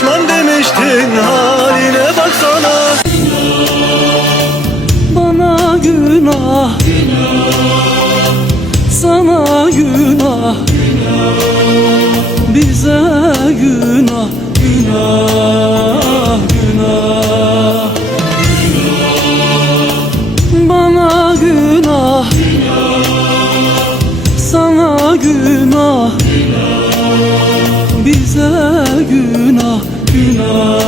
pişman demiştin haline baksana Bana günah, günah. Sana günah, günah. Bize günah, günah, günah Bana günah, günah. Sana günah, günah. Bize günah inan